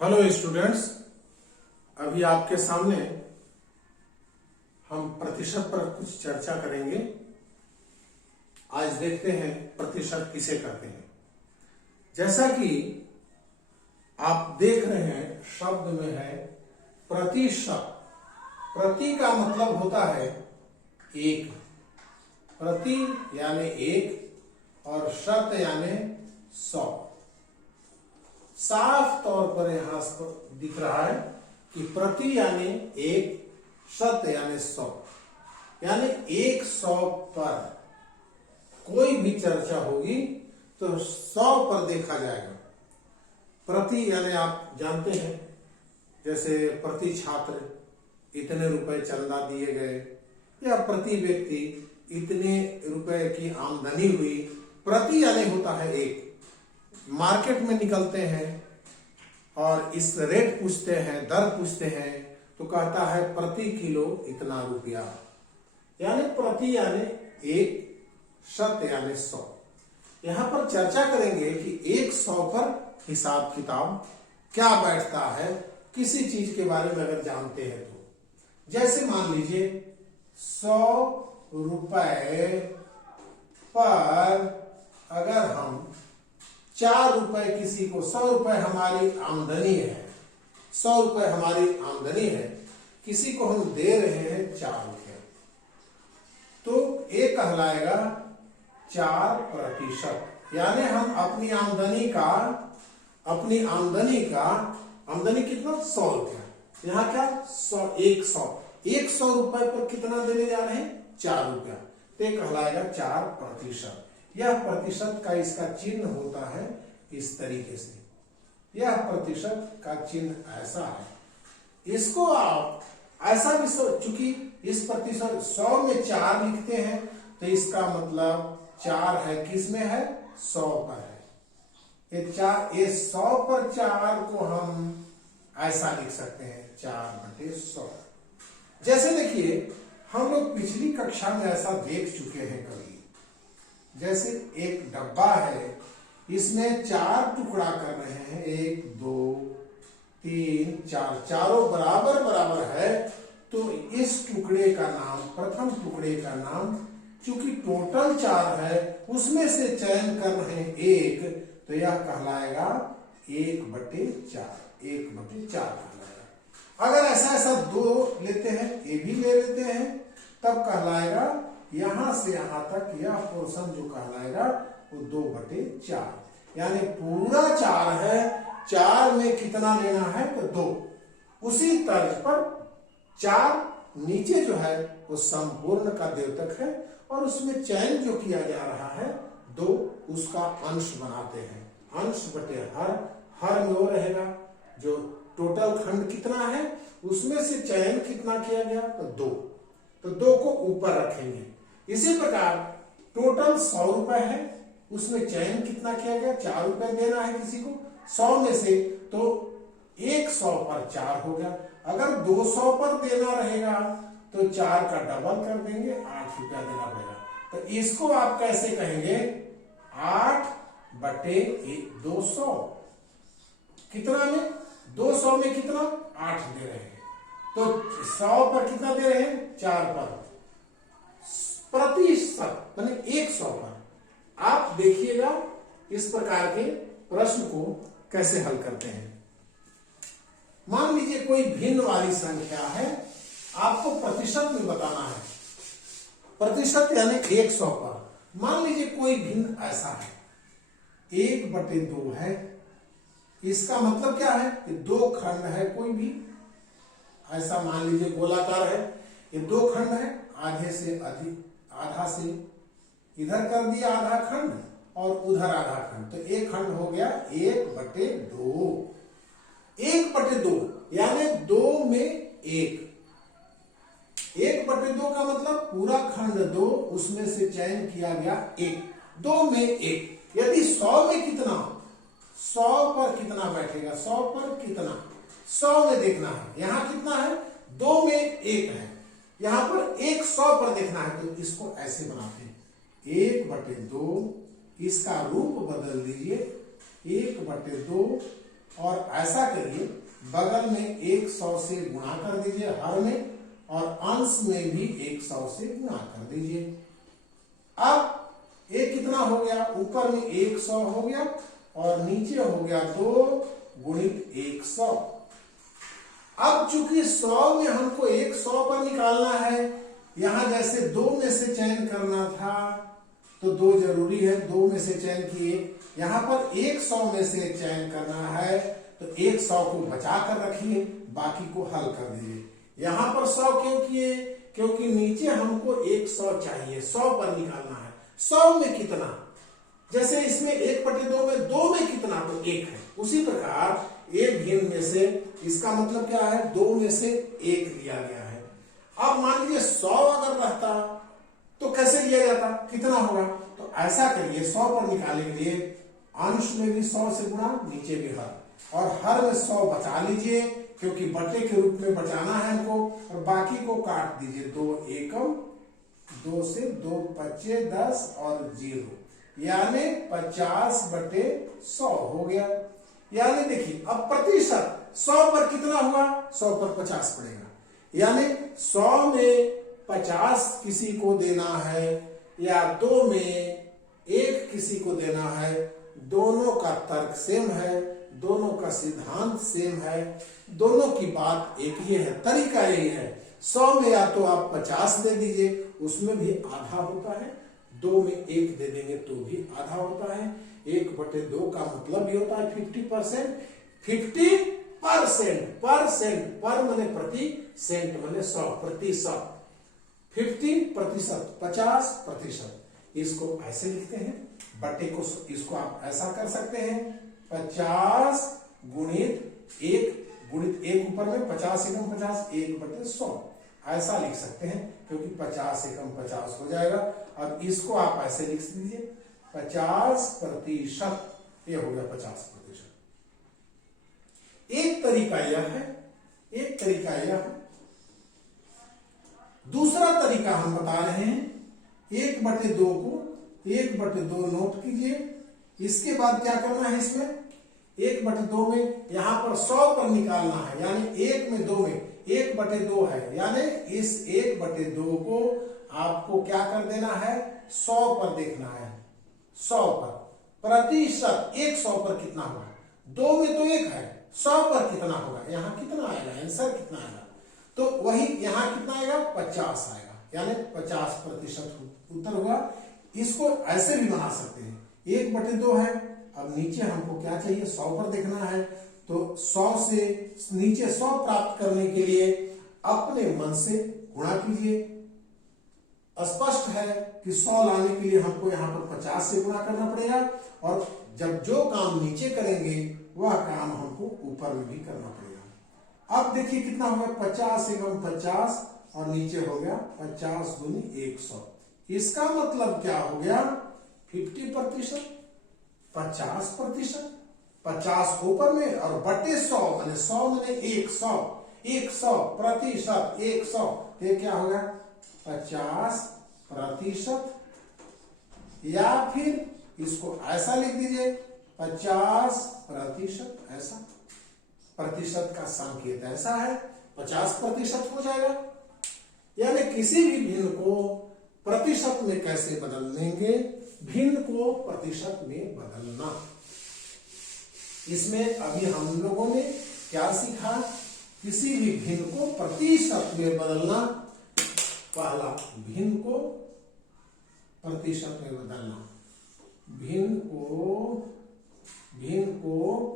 Hello students, अभी आपके सामने हम प्रतिशत पर कुछ चर्चा करेंगे। आज देखते हैं प्रतिशत किसे कहते हैं। जैसा कि आप देख रहे हैं, शब्द में है प्रतिशत। प्रति का मतलब होता है एक, प्रति यानी एक और शत यानी 100। साफ तौर पर यहां दिख रहा है कि प्रति यानी एक, शत यानी 100, यानी 100 पर कोई भी चर्चा होगी तो 100 पर देखा जाएगा। प्रति यानी आप जानते हैं, जैसे प्रति छात्र इतने रुपए चंदा दिए गए, या प्रति व्यक्ति इतने रुपए की आमदनी हुई। प्रति यानी होता है एक। मार्केट में निकलते हैं और इस रेट पूछते हैं, दर पूछते हैं, तो कहता है प्रति किलो इतना रुपया, यानी प्रति यानी एक, शत यानी 100। यहां पर चर्चा करेंगे कि 100 पर हिसाब किताब क्या बैठता है, किसी चीज के बारे में अगर जानते हैं तो। जैसे मान लीजिए 100 रुपए पर अगर हम 4 रुपए किसी को, 100 रुपए हमारी आमदनी है, 100 रुपए हमारी आमदनी है, किसी को हम दे रहे हैं 4 रुपए, तो ये कहलाएगा 4%। यानी हम अपनी आमदनी कितना, 100 रुपया। यहाँ क्या 100 रुपए पर कितना देने जा रहे हैं, 4 रुपया, तो ये कहलाएगा 4%। यह प्रतिशत का इसका चिन्ह होता है इस तरीके से। यह प्रतिशत का चिन्ह ऐसा है। इसको आप ऐसा भी चूंकि इस प्रतिशत 100 में 4 लिखते हैं, तो इसका मतलब 4 है, किस में है, 100 पर है। ये 100 पर 4 को हम ऐसा लिख सकते हैं 4/100। जैसे देखिए, हम लोग पिछली कक्षा में ऐसा देख चुके हैं कभी। जैसे एक डब्बा है, इसमें 4 टुकड़ा कर रहे हैं, 1 2 3 4, चारों बराबर बराबर है, तो इस टुकड़े का नाम, प्रथम टुकड़े का नाम, चूंकि टोटल 4 है, उसमें से चयन कर रहे हैं 1, तो यह कहलाएगा 1/4, 1/4 कहलाएगा। अगर ऐसा 2 लेते हैं, ये भी ले लेते हैं, तब कहलाएगा यहां से यहां तक यह पोर्शन जो कहलाएगा वो 2/4, यानी पूरा 4 है, 4 में कितना लेना है, तो 2। उसी तर्ज पर 4 नीचे जो है वो संपूर्ण का द्योतक है, और उसमें चयन जो किया जा रहा है 2, उसका अंश बनाते हैं। अंश बटे हर में वो रहेगा, जो टोटल खंड कितना है उसमें से चयन कितना किया गया, तो 2, तो 2 को ऊपर रखेंगे। इसी प्रकार टोटल 100 रुपए है, उसमें चयन कितना किया गया, 4 रुपए देना है किसी को 100 में से, तो 100 पर 4 हो गया। अगर 200 पर देना रहेगा तो 4 का डबल कर देंगे, 8 रुपया देना पड़ेगा। तो इसको आप कैसे कहेंगे, 8/200। कितना में, 200 में कितना, 8 दे रहे हैं, तो 100 पर कितना दे रहे हैं, 4 पर। प्रतिशत यानी 100 पर। आप देखिएगा इस प्रकार के प्रश्न को कैसे हल करते हैं। मान लीजिए कोई भिन्न वाली संख्या है, आपको प्रतिशत में बताना है। प्रतिशत यानी 100 पर। मान लीजिए कोई भिन्न ऐसा है, 1/2 है। इसका मतलब क्या है कि 2 खंड है, कोई भी ऐसा मान लीजिए गोलाकार है, ये 2 खंड है, आधे से अधिक, आधा से इधर कर दिया आधा खंड और उधर आधा खंड, तो एक खंड हो गया 1/2। 1/2 यानी 2 में 1। 1/2 का मतलब पूरा खंड 2, उसमें से चयन किया गया 1, 2 में 1। यदि 100 में कितना, 100 पर कितना बैठेगा, 100 पर कितना, 100 में देखना है। यहां कितना है, 2 में 1 है, यहां पर 100 पर देखना है, तो इसको ऐसे बनाते हैं 1/2, इसका रूप बदल दीजिए 1/2 और ऐसा करिए, बगल में 100 से गुणा कर दीजिए हर में, और अंश में भी 100 से गुणा कर दीजिए। अब ये कितना हो गया, ऊपर में 100 हो गया और नीचे हो गया 2 गुणित 100। अब चूंकि 100 में हमको 100 पर निकालना है, यहां जैसे 2 में से चयन करना था तो 2 जरूरी है, 2 में से चयन किए। यहां पर 100 में से चयन करना है तो 100 को बचा कर रखिए, बाकी को हल कर दीजिए। यहां पर 100 क्यों किए, क्योंकि नीचे हमको 100 चाहिए, 100 पर निकालना है। 100 में कितना, जैसे इसमें 1/2 में 2 में कितना, तो 1 है। उसी प्रकार एक भिन्न में से, इसका मतलब क्या है, 2 में से 1 लिया गया है। अब मान लीजिए 100 अगर रहता तो कैसे लिया जाता, कितना होगा, तो ऐसा करिए, 100 पर निकालने के लिए अंश में भी 100 से गुणा, नीचे भी हर, और हर में 100 बचा लीजिए क्योंकि बटे के रूप में बचाना है हमको, और बाकी को काट दीजिए। 2 एकम, 2 से 2 पच्चे 10 और 0, यानी 50/100 हो गया। यानी देखिए अब प्रतिशत 100 पर कितना हुआ, 100 पर 50 पड़ेगा, यानी 100 में 50 किसी को देना है या 2 में 1 किसी को देना है, दोनों का तर्क सेम है, दोनों का सिद्धांत सेम है, दोनों की बात एक ही है, तरीका यही है। 100 में या तो आप 50 दे दीजिए, उसमें भी आधा होता है, 2 में 1 दे देंगे तो भी आधा होता है। 1/2 का मतलब भी होता है 50%। 50% पर माने प्रति, सेंट माने 100 प्रतिशत, 50%, 50%। इसको ऐसे लिखते हैं, बटे को इसको आप ऐसा कर सकते हैं, 50 गुणित 1 ऊपर में 50 एकम 50, 1/100 ऐसा लिख सकते हैं, क्योंकि 50 एकम 50 हो जाएगा। अब इसको आप ऐसे लिख दीजिए 50%, ये हो गया 50%। एक तरीका यह है, एक तरीका यह है। दूसरा तरीका हम बता रहे हैं, 1/2 को 1/2 नोट कीजिए। इसके बाद क्या करना है, इसमें 1/2 में यहां पर 100 पर निकालना है, यानी 1 में 2 में 1/2 है, यानी इस 1/2 को आपको क्या कर देना है, 100 पर देखना है। 100 पर प्रतिशत, 100 पर कितना होगा, 2 में तो 1 है, 100 पर कितना होगा, यहां कितना आएगा, आंसर कितना आएगा, तो वही यहां कितना आएगा, 50 आएगा, यानी 50% उत्तर होगा। इसको ऐसे भी बना सकते हैं, 1/2 है, अब नीचे हमको क्या चाहिए, 100 पर देखना है, तो 100 से नीचे 100 प्राप्त करने के लिए अपने मन से गुणा कीजिए। स्पष्ट है कि 100 लाने के लिए हमको यहाँ पर 50 से गुणा करना पड़ेगा, और जब जो काम नीचे करेंगे वह काम हमको ऊपर में भी करना पड़ेगा। अब देखिए कितना हो गया, 50 एकम 50 और नीचे हो गया 50 दूनी 100। इसका मतलब क्या हो गया, 50%, 50%, 50 ऊपर में और बटे 100 माने 100 माने 100, 100% 100, ये क्या होगा 50%, या फिर इसको ऐसा लिख दीजिए 50%, ऐसा प्रतिशत का संकेत ऐसा है, 50% हो जाएगा। यानी किसी भी भिन्न को प्रतिशत में कैसे बदल देंगे, भिन्न को प्रतिशत में बदलना। इसमें अभी हम लोगों ने क्या सीखा, किसी भी भिन्न को प्रतिशत में बदलना। पहला, भिन्न को प्रतिशत में बदलना, भिन्न को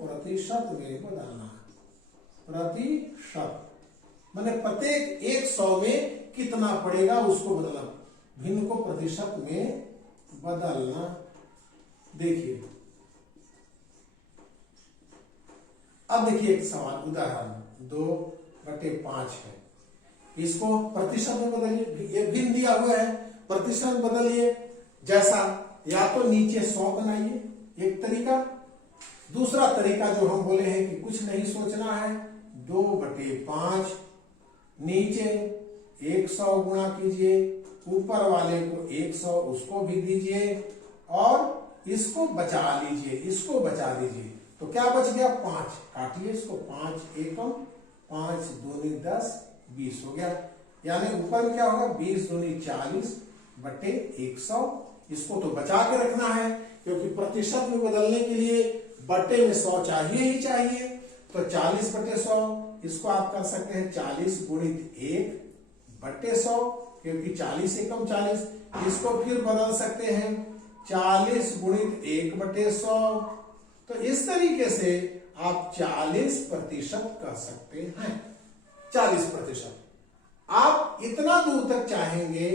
प्रतिशत में बदलना। प्रतिशत माने प्रत्येक 100 में कितना पड़ेगा उसको बदलना, भिन्न को प्रतिशत में बदलना। देखिए अब देखिए एक सवाल, उदाहरण 2/5 है, इसको प्रतिशत में बदलिए, ये भिन्न दिया हुआ है, प्रतिशत में बदलिए। जैसा, या तो नीचे 100 बनाइए, एक तरीका। दूसरा तरीका जो हम बोले हैं कि कुछ नहीं सोचना है, 2/5 नीचे 100 गुणा कीजिए, ऊपर वाले को 100 उसको भी दीजिए, और इसको बचा लीजिए, इसको बचा लीजिए। तो क्या बच गया 5, काटिए इसको, 5 एकम 5 दूनी 10 20 हो गया। यानी ऊपर में क्या होगा 20 दूनी 40 बटे 100। इसको तो बचा के रखना है क्योंकि प्रतिशत में बदलने के लिए बटे में 100 चाहिए ही चाहिए। तो 40 बटे 100 इसको आप कर सकते हैं 40 गुणित 1 बटे 100 क्योंकि 40 एकम 40। इसको फिर बदल सकते हैं 40 गुणित 1 बटे 100। तो इस तरीके से आप 40% कह सकते हैं। 40%। आप इतना दूर तक चाहेंगे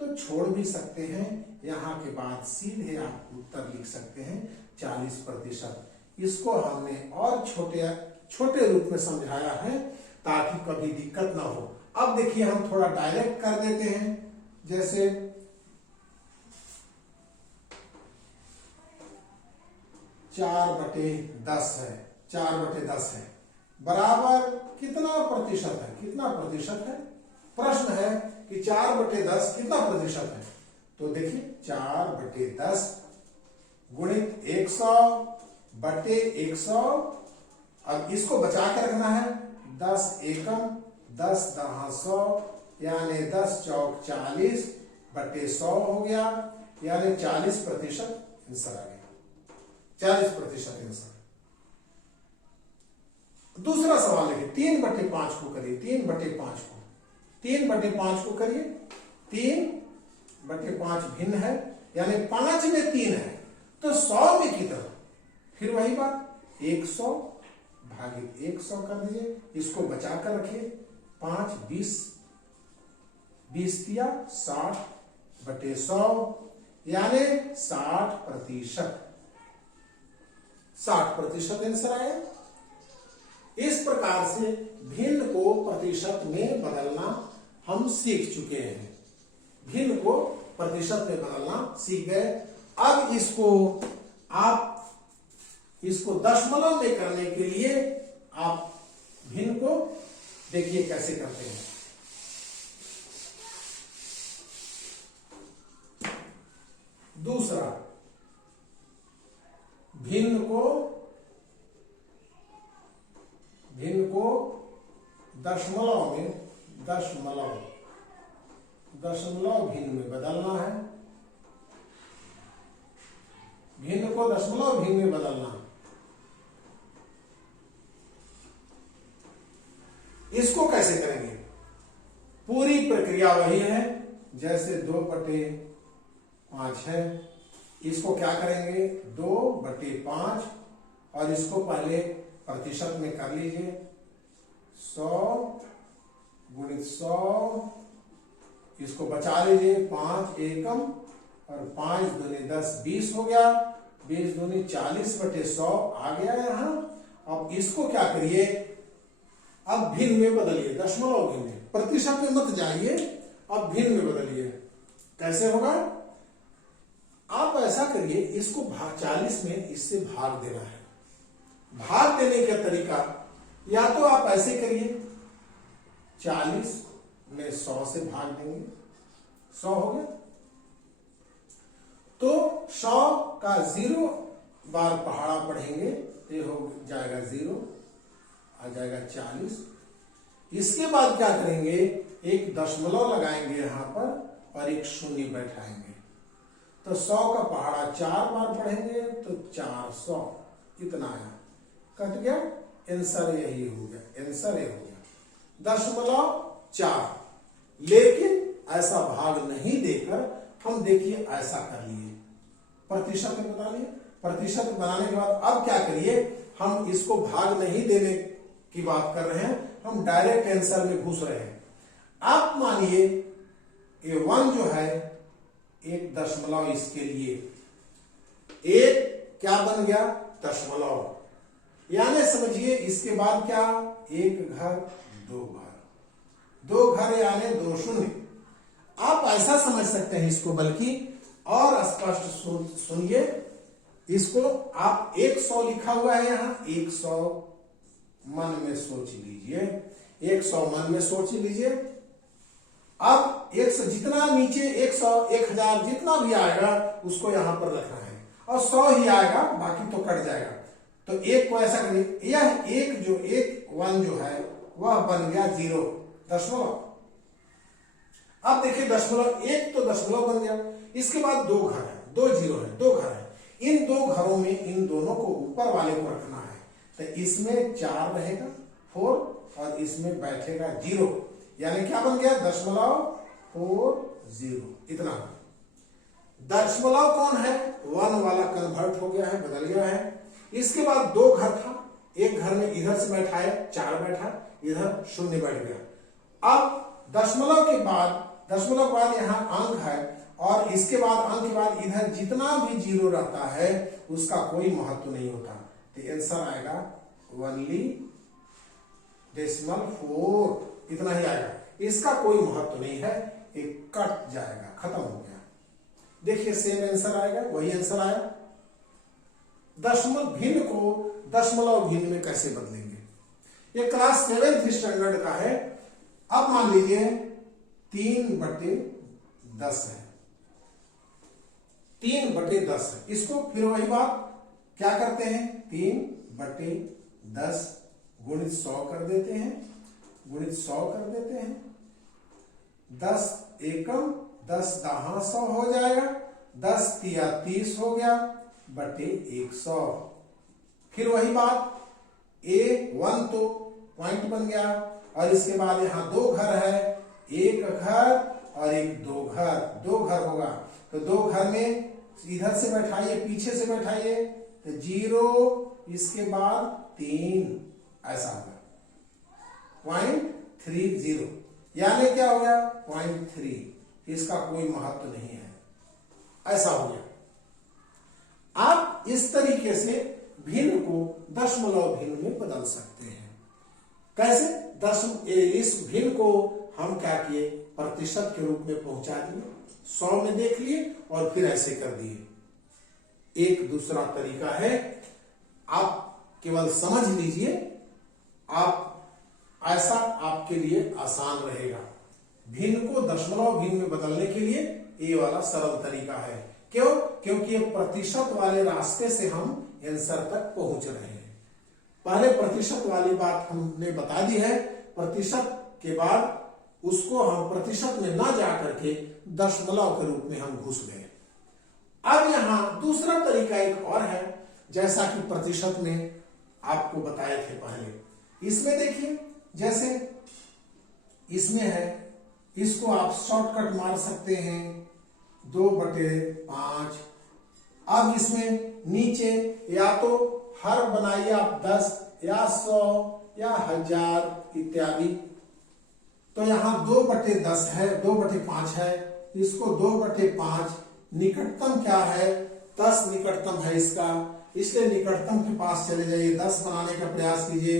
तो छोड़ भी सकते हैं, यहां के बाद सीधे आप उत्तर लिख सकते हैं 40%। इसको हमने और छोटे रूप में समझाया है ताकि कभी दिक्कत ना हो। अब देखिए हम थोड़ा डायरेक्ट कर देते हैं, जैसे 4/10 है, 4/10 है बराबर कितना प्रतिशत है, कितना प्रतिशत है। प्रश्न है कि 4/10 कितना प्रतिशत है। तो देखिए 4/10 गुणित 100 बटे 100। अब इसको बचा के रखना है 10 एकम 10 दहा 100 यानी 10 चौक 40 बटे 100 हो गया। यानी 40% आंसर आ गया, 40% आंसर। दूसरा सवाल देखिए 3/5 को करिए, 3/5 को 3/5 को करिए। 3/5 भिन्न है यानी 5 में 3 है तो 100 में कितना। फिर वही बात 100 भागित 100 कर दीजिए, इसको बचा कर रखिए। 5 20 20 दिया 60 बटे 100 यानी 60%। 60% आंसर आया। इस प्रकार से भिन्न को प्रतिशत में बदलना हम सीख चुके हैं। भिन्न को प्रतिशत में बदलना सीख गए। अब इसको दशमलव में करने के लिए आप भिन्न को देखिए कैसे करते हैं। दूसरा भिन्न को दशमलव भिन्न में बदलना है। भिन्न को दशमलव भिन्न में बदलना। इसको कैसे करेंगे। पूरी प्रक्रिया वही है जैसे 2/5 है। इसको क्या करेंगे 2/5 और इसको पहले प्रतिशत में कर लीजिए। 100 गुणित 100 इसको बचा लीजिए। 5 एकम और 5 दूनी 10 20 हो गया। 20 दूनी 40/100 आ गया यहां। अब इसको क्या करिए अब भिन्न में बदलिए, दशमलव भिन्न में, प्रतिशत में मत जाइए, अब भिन्न में बदलिए। कैसे होगा आप ऐसा करिए, इसको 40 में इससे भाग देना है। भाग देने का तरीका या तो आप ऐसे करिए 40 में 100 से भाग देंगे, 100 हो गया तो 100 का 0 बार पहाड़ा पढ़ेंगे तो ये हो जाएगा 0, आ जाएगा 40। इसके बाद क्या करेंगे एक दशमलव लगाएंगे यहां पर और एक शून्य बैठाएंगे तो 100 का पहाड़ा 4 बार पढ़ेंगे तो 400 इतना आया, कट गया। आंसर यही हो गया, आंसर ये हो गया 0.4। लेकिन ऐसा भाग नहीं देकर हम देखिए ऐसा कर लिए, प्रतिशत में बना लिए। प्रतिशत बनाने के बाद अब क्या करिए हम इसको भाग नहीं देने की बात कर रहे हैं, हम डायरेक्ट आंसर में घुस रहे हैं। आप मानिए ये 1 जो है एक दशमलव, इसके लिए एक क्या बन गया दशमलव, यानी समझिए इसके बाद क्या 1 घर 2 घर, 2 घर यानी 2 शून्य। आप ऐसा समझ सकते हैं इसको, बल्कि और स्पष्ट सुनिए इसको। आप 100 लिखा हुआ है यहां, 100 मन में सोच लीजिए, 100 मन में सोच लीजिए। अब 100 जितना नीचे 100 1000 जितना भी आएगा उसको यहां पर रखना है और 100 ही आएगा, बाकी तो कट जाएगा। तो एक को ऐसा करिए, यह एक जो एक 1 जो है वह बन गया 0 दशमलव। अब देखिए दशमलव, एक तो दशमलव बन गया, इसके बाद 2 घर है, 2 0 है, 2 घर है। इन 2 घरों में इन दोनों को ऊपर वाले को रखना है, तो इसमें 4 रहेगा 4 और इसमें बैठेगा 0, यानी क्या बन गया दशमलव 40, इतना। दशमलव कौन है, 1 वाला कन्वर्ट हो गया है, बदल गया है। इसके बाद 2 घर था, एक घर में इधर से बैठा है 4 बैठा, इधर 0 बैठ गया। अब दशमलव के बाद यहाँ अंक है, और इसके बाद अंक के बाद इधर जितना भी 0 रहता है उसका कोई महत्व नहीं होता, तो आंसर आएगा ओनली डेसिमल 4, इतना ही आएगा, इसका कोई महत्व नहीं है, एक कट जाएगा, खत्म हो गया। देखिए सेम आंसर आएगा, वही आंसर आया। दशमलव भिन्न को दशमलव भिन्न में कैसे बदलेंगे, ये क्लास 7th स्टैंडर्ड का है। अब मान लीजिए 3/10 है, 3/10 है, इसको फिर वही बात क्या करते हैं, 3/10 गुणित 100 कर देते हैं, गुणित 100 कर देते हैं, 10 एकम 10 दहा 100 हो जाएगा, 10 तिया 30 हो गया बटे 100। फिर वही बात, A1 तो पॉइंट बन गया, और इसके बाद यहाँ 2 घर है, एक घर और एक 2 घर, 2 घर होगा, तो 2 घर में इधर से बैठाइए पीछे से बैठाइए, तो 0 इसके बाद 3 ऐसा होगा, 0.30, यानी क्या हो गया 0.3, इसका कोई महत्व नहीं है, ऐसा हो गया। आप इस तरीके से भिन्न को दशमलव भिन्न में बदल सकते हैं। कैसे, इस भिन्न को हम क्या किए, प्रतिशत के रूप में पहुंचा दिए, 100 में देख लिए और फिर ऐसे कर दिए। एक दूसरा तरीका है, आप केवल समझ लीजिए, आप ऐसा आपके लिए आसान रहेगा। भिन्न को दशमलव भिन्न में बदलने के लिए ये वाला सरल तरीका है। क्यों, क्योंकि ये प्रतिशत वाले रास्ते से हम आंसर तक पहुंच रहे हैं। पहले प्रतिशत वाली बात हमने बता दी है, प्रतिशत के बाद उसको हम प्रतिशत में ना जाकर के दशमलव के रूप में हम घुस गए। अब यहां दूसरा तरीका एक और है, जैसा कि प्रतिशत में आपको बताए थे पहले। इसमें देखिए, जैसे इसमें है, इसको आप शॉर्टकट मार सकते हैं 2/5। अब इसमें नीचे या तो हर बनाइए आप 10 या 100 या 1000 इत्यादि, तो यहां 2/10 है, 2/5 है, इसको 2/5, निकटतम क्या है 10 निकटतम है इसका, इसलिए निकटतम के पास चले जाइए, 10 बनाने का प्रयास कीजिए,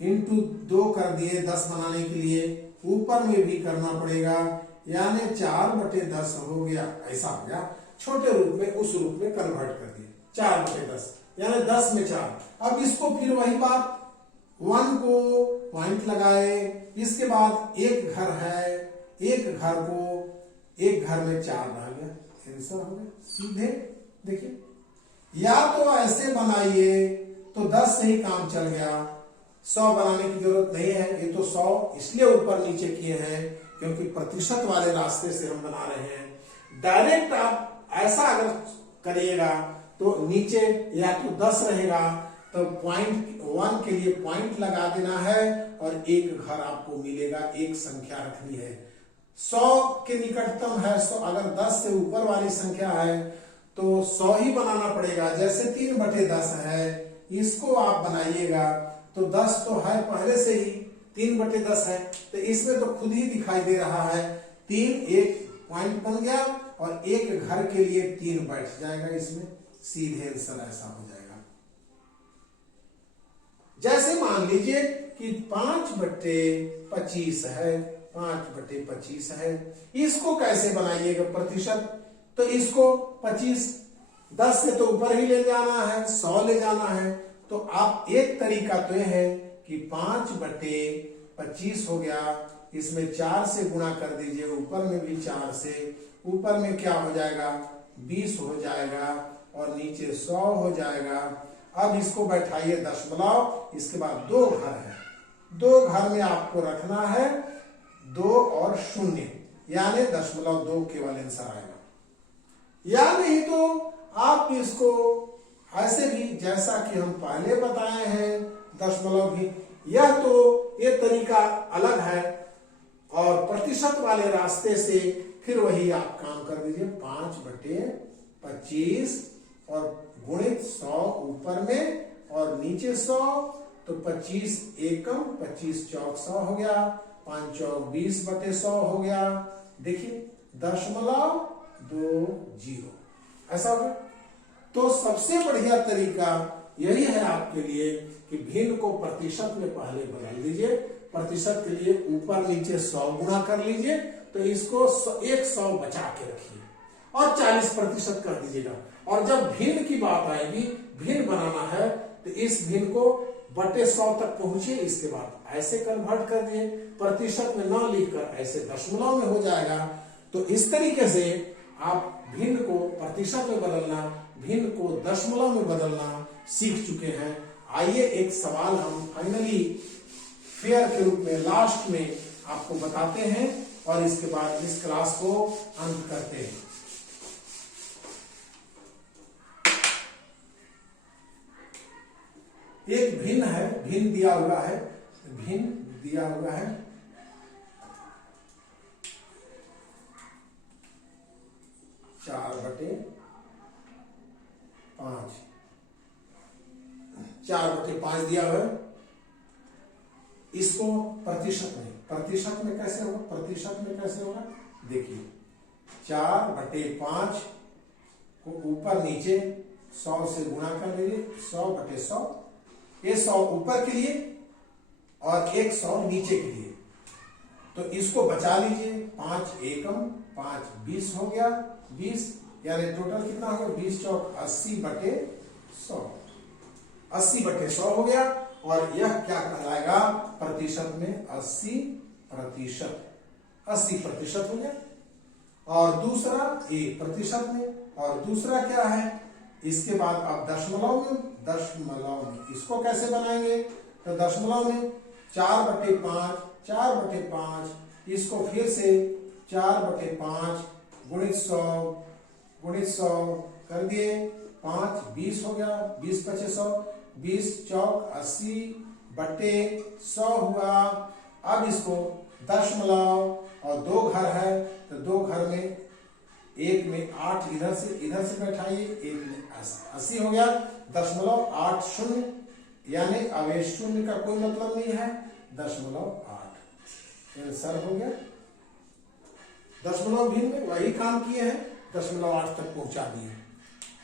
इंटू 2 कर दिए 10 बनाने के लिए, ऊपर में भी करना पड़ेगा, यानी 4/10 हो गया, ऐसा हो गया। छोटे रूप में उस रूप में कन्वर्ट कर दिए, 4/10 यानी 10 में 4। अब इसको फिर वही बात, 1 को पॉइंट लगाए, इसके बाद एक घर है, एक घर को, एक घर में 4 रह गया, आंसर हो गया सीधे। देखिए, या तो ऐसे बनाइए तो 10 से ही काम चल गया, 100 बनाने की जरूरत नहीं है, ये तो 100 इसलिए ऊपर नीचे किए हैं क्योंकि प्रतिशत वाले रास्ते से हम बना रहे हैं। डायरेक्ट आप ऐसा अगर करिएगा तो नीचे या तो 10 रहेगा, तो पॉइंट 1 के लिए पॉइंट लगा देना है और एक घर आपको मिलेगा, एक संख्या रखनी है। 100 के निकटतम है 100, अगर 10 से ऊपर वाली संख्या है तो 100 ही बनाना पड़ेगा। जैसे 3/10 है, इसको आप बनाइएगा तो 10 तो है पहले से ही, 3/10 है, तो इसमें तो खुद ही दिखाई दे रहा है 3, एक पॉइंट बन गया और एक घर के लिए 3 बैठ जाएगा, इसमें सीधे आंसर ऐसा हो जाएगा। जैसे मान लीजिए कि 5/25 है, 5/25 है, इसको कैसे बनाइएगा प्रतिशत, तो इसको 25, 10 से तो ऊपर ही ले जाना है, 100 ले जाना है, तो आप एक तरीका तो यह है कि 5/25 हो गया, इसमें 4 से गुणा कर दीजिए, ऊपर में भी 4 से, ऊपर में क्या हो जाएगा 20 हो जाएगा और नीचे 100 हो जाएगा। अब इसको बैठाइए दशमलव, इसके बाद 2 घर है, 2 घर में आपको रखना है 2 और 0, यानी 0.2 केवल आंसर आएगा। या नहीं तो आप इसको ऐसे भी, जैसा कि हम पहले बताए हैं दशमलव भी, यह तो ये तरीका अलग है, और प्रतिशत वाले रास्ते से फिर वही आप काम कर दीजिए, 5/25 और गुणित 100 ऊपर में और नीचे 100, तो 25 एकम 25 चौक 100 हो गया, 5 चौक 20/100 हो गया। देखिए 0.20 ऐसा होगा। तो सबसे बढ़िया तरीका यही है आपके लिए कि भिन्न को प्रतिशत में पहले बदल दीजिए, प्रतिशत के लिए ऊपर नीचे 100 गुणा कर लीजिए, तो इसको 100 बचा के रखिए और 40% कर दीजिएगा। और जब भिन्न की बात आएगी, भिन्न बनाना है, तो इस भिन्न को बटे 100 तक पहुंचे, इसके बाद ऐसे कन्वर्ट कर दिए, प्रतिशत में न लिखकर ऐसे दशमलव में हो जाएगा। तो इस तरीके से आप भिन्न को प्रतिशत में बदलना, भिन्न को दशमलव में बदलना सीख चुके हैं। आइए एक सवाल हम फाइनली फेयर के रूप में लास्ट में आपको बताते हैं और इसके बाद इस क्लास को अंत करते हैं। एक भिन्न है, भिन्न दिया हुआ है, भिन्न दिया हुआ है 4/5, 4/5 दिया हुआ है। इसको प्रतिशत में कैसे होगा, प्रतिशत में कैसे होगा, देखिए 4/5 को ऊपर नीचे 100 से गुणा कर लीजिए, 100/100, ये 100 ऊपर के लिए और 100 नीचे के लिए, तो इसको बचा लीजिए, 5 एकम 5 20 हो गया, 20 यानी टोटल कितना होगा, 20 चौक 80/100, 80/100 हो गया। और यह क्या कहलाएगा, प्रतिशत में 80% हो गया। और दूसरा ये प्रतिशत में, और दूसरा क्या है, इसके बाद आप दशमलव में इसको कैसे बनाएंगे, तो दशमलव में 4/5, इसको फिर से 4/5 गुणित 100 कर दिए, 5 20 हो गया, 20/100, 20 चौक 80/100 हुआ। अब इसको दशमलव और 2 घर है, तो 2 घर में, एक में 8 इधर से बैठाइए, एक में 80 हो गया, 0.80 यानी अवेश शून्य का कोई मतलब नहीं है, 0.8 आंसर हो गया। दशमलव भिन्न में वही काम किए हैं, 0.8 तक पहुंचा दिए।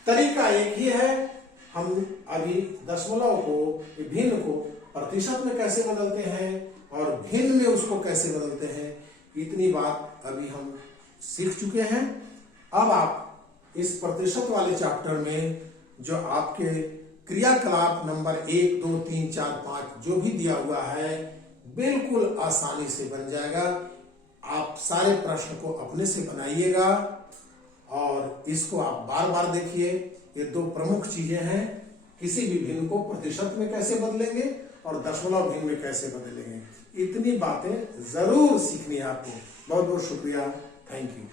तरीका एक ही है, हम अभी दशमलव को, भिन्न को प्रतिशत में कैसे बदलते हैं और भिन्न में उसको कैसे बदलते हैं, इतनी बात अभी हम सीख चुके हैं। अब आप इस प्रतिशत वाले चैप्टर में जो आपके क्रियाकलाप नंबर 1, 2, 3, 4, 5 जो भी दिया हुआ है, बिल्कुल आसानी से बन जाएगा। आप सारे प्रश्न को अपने से बनाइएगा और इसको आप बार बार देखिए। ये 2 प्रमुख चीजें हैं, किसी भी भिन्न को प्रतिशत में कैसे बदलेंगे और दशमलव भिन्न में कैसे बदलेंगे, इतनी बातें जरूर सीखनी है आपको। बहुत बहुत शुक्रिया, थैंक यू।